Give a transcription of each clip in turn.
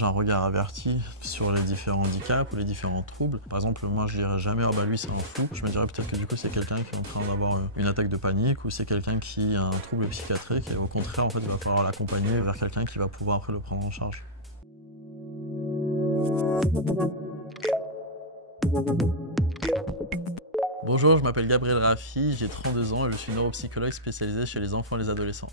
J'ai un regard averti sur les différents handicaps ou les différents troubles. Par exemple, moi je dirais jamais « oh bah lui c'est un fou ». Je me dirais peut-être que du coup c'est quelqu'un qui est en train d'avoir une attaque de panique ou c'est quelqu'un qui a un trouble psychiatrique et au contraire en fait il va falloir l'accompagner vers quelqu'un qui va pouvoir après le prendre en charge. Bonjour, je m'appelle Gabriel Raffi, j'ai 32 ans et je suis neuropsychologue spécialisé chez les enfants et les adolescents.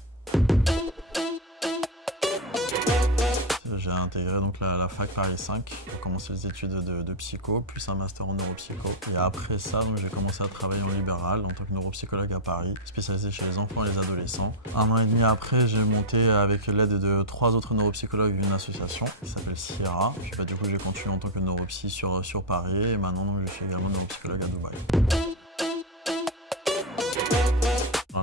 J'ai intégré donc la fac Paris 5 pour commencer les études de psycho, plus un master en neuropsycho. Et après ça, j'ai commencé à travailler en libéral en tant que neuropsychologue à Paris, spécialisé chez les enfants et les adolescents. 1 an et demi après, j'ai monté avec l'aide de 3 autres neuropsychologues une association qui s'appelle Sierra. Puis du coup, j'ai continué en tant que neuropsy sur Paris et maintenant je suis également neuropsychologue à Dubaï.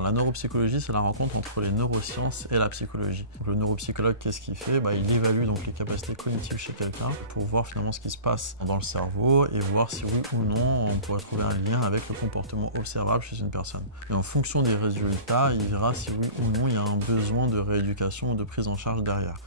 La neuropsychologie, c'est la rencontre entre les neurosciences et la psychologie. Donc, le neuropsychologue, qu'est-ce qu'il fait? Il évalue donc les capacités cognitives chez quelqu'un pour voir finalement ce qui se passe dans le cerveau et voir si oui ou non on pourrait trouver un lien avec le comportement observable chez une personne. Et en fonction des résultats, il verra si oui ou non il y a un besoin de rééducation ou de prise en charge derrière.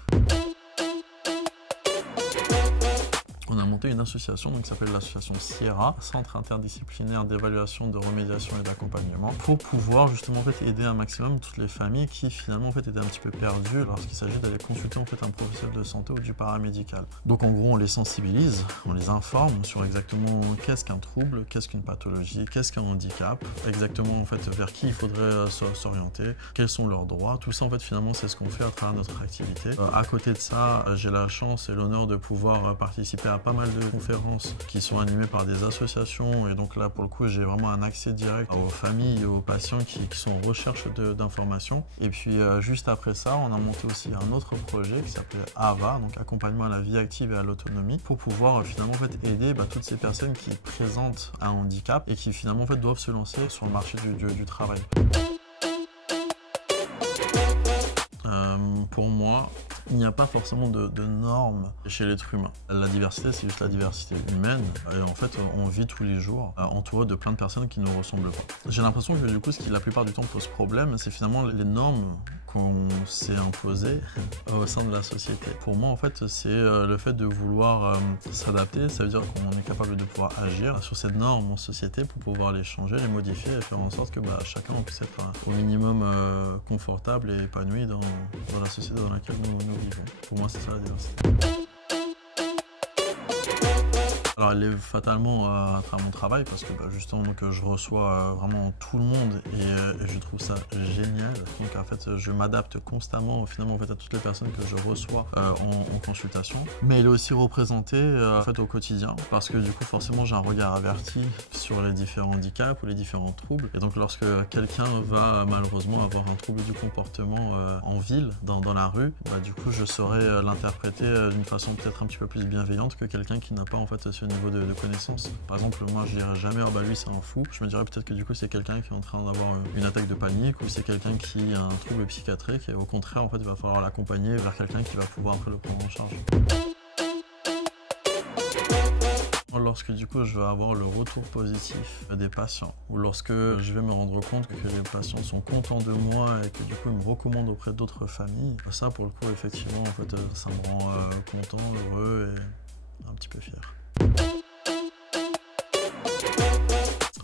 On a monté une association qui s'appelle l'association Sierra, Centre interdisciplinaire d'évaluation, de remédiation et d'accompagnement, pour pouvoir justement aider un maximum toutes les familles qui finalement étaient un petit peu perdues lorsqu'il s'agit d'aller consulter un professionnel de santé ou du paramédical. Donc en gros on les sensibilise, on les informe sur exactement qu'est-ce qu'un trouble, qu'est-ce qu'une pathologie, qu'est-ce qu'un handicap, exactement vers qui il faudrait s'orienter, quels sont leurs droits, tout ça finalement c'est ce qu'on fait à travers notre activité. À côté de ça, j'ai la chance et l'honneur de pouvoir participer à pas mal de conférences qui sont animées par des associations et donc là pour le coup j'ai vraiment un accès direct aux familles et aux patients qui sont en recherche d'informations. Et puis juste après ça on a monté aussi un autre projet qui s'appelait AVA, donc accompagnement à la vie active et à l'autonomie, pour pouvoir finalement aider toutes ces personnes qui présentent un handicap et qui finalement doivent se lancer sur le marché du travail. Pour moi, il n'y a pas forcément de normes chez l'être humain. La diversité, c'est juste la diversité humaine. Et en fait, on vit tous les jours entouré de plein de personnes qui ne nous ressemblent pas. J'ai l'impression que du coup, ce qui la plupart du temps pose problème, c'est finalement les normes qu'on s'est imposées au sein de la société. Pour moi, en fait, c'est le fait de vouloir s'adapter. Ça veut dire qu'on est capable de pouvoir agir sur ces normes en société pour pouvoir les changer, les modifier et faire en sorte que chacun puisse être au minimum confortable et épanoui dans la société dans laquelle nous vivons. Pour moi, c'est ça la diversité. Alors elle est fatalement à travers mon travail parce que justement je reçois vraiment tout le monde et je trouve ça génial. Donc en fait je m'adapte constamment finalement à toutes les personnes que je reçois en consultation. Mais elle est aussi représentée au quotidien parce que du coup forcément j'ai un regard averti sur les différents handicaps ou les différents troubles. Et donc lorsque quelqu'un va malheureusement avoir un trouble du comportement en ville, dans la rue, du coup je saurais l'interpréter d'une façon peut-être un petit peu plus bienveillante que quelqu'un qui n'a pas ce niveau de connaissance. Par exemple, moi je dirais jamais « oh bah lui c'est un fou ». Je me dirais peut-être que du coup c'est quelqu'un qui est en train d'avoir une attaque de panique ou c'est quelqu'un qui a un trouble psychiatrique et au contraire il va falloir l'accompagner vers quelqu'un qui va pouvoir après le prendre en charge. Lorsque du coup je vais avoir le retour positif des patients ou lorsque je vais me rendre compte que les patients sont contents de moi et que du coup ils me recommandent auprès d'autres familles, ça pour le coup effectivement ça me rend content, heureux et un petit peu fier.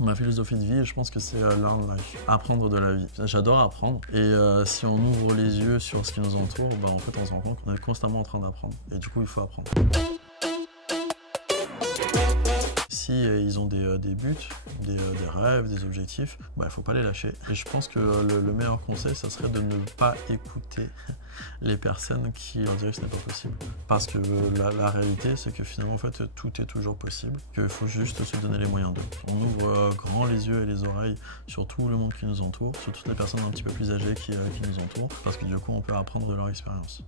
Ma philosophie de vie, je pense que c'est learn life, apprendre de la vie. J'adore apprendre et si on ouvre les yeux sur ce qui nous entoure, en fait on se rend compte qu'on est constamment en train d'apprendre et du coup il faut apprendre. Si ils ont des buts, des rêves, des objectifs, il ne faut pas les lâcher. Et je pense que le meilleur conseil, ça serait de ne pas écouter les personnes qui leur disent que ce n'est pas possible. Parce que la réalité, c'est que finalement, tout est toujours possible, qu'il faut juste se donner les moyens d'eux. On ouvre grand les yeux et les oreilles sur tout le monde qui nous entoure, sur toutes les personnes un petit peu plus âgées qui nous entourent, parce que du coup, on peut apprendre de leur expérience.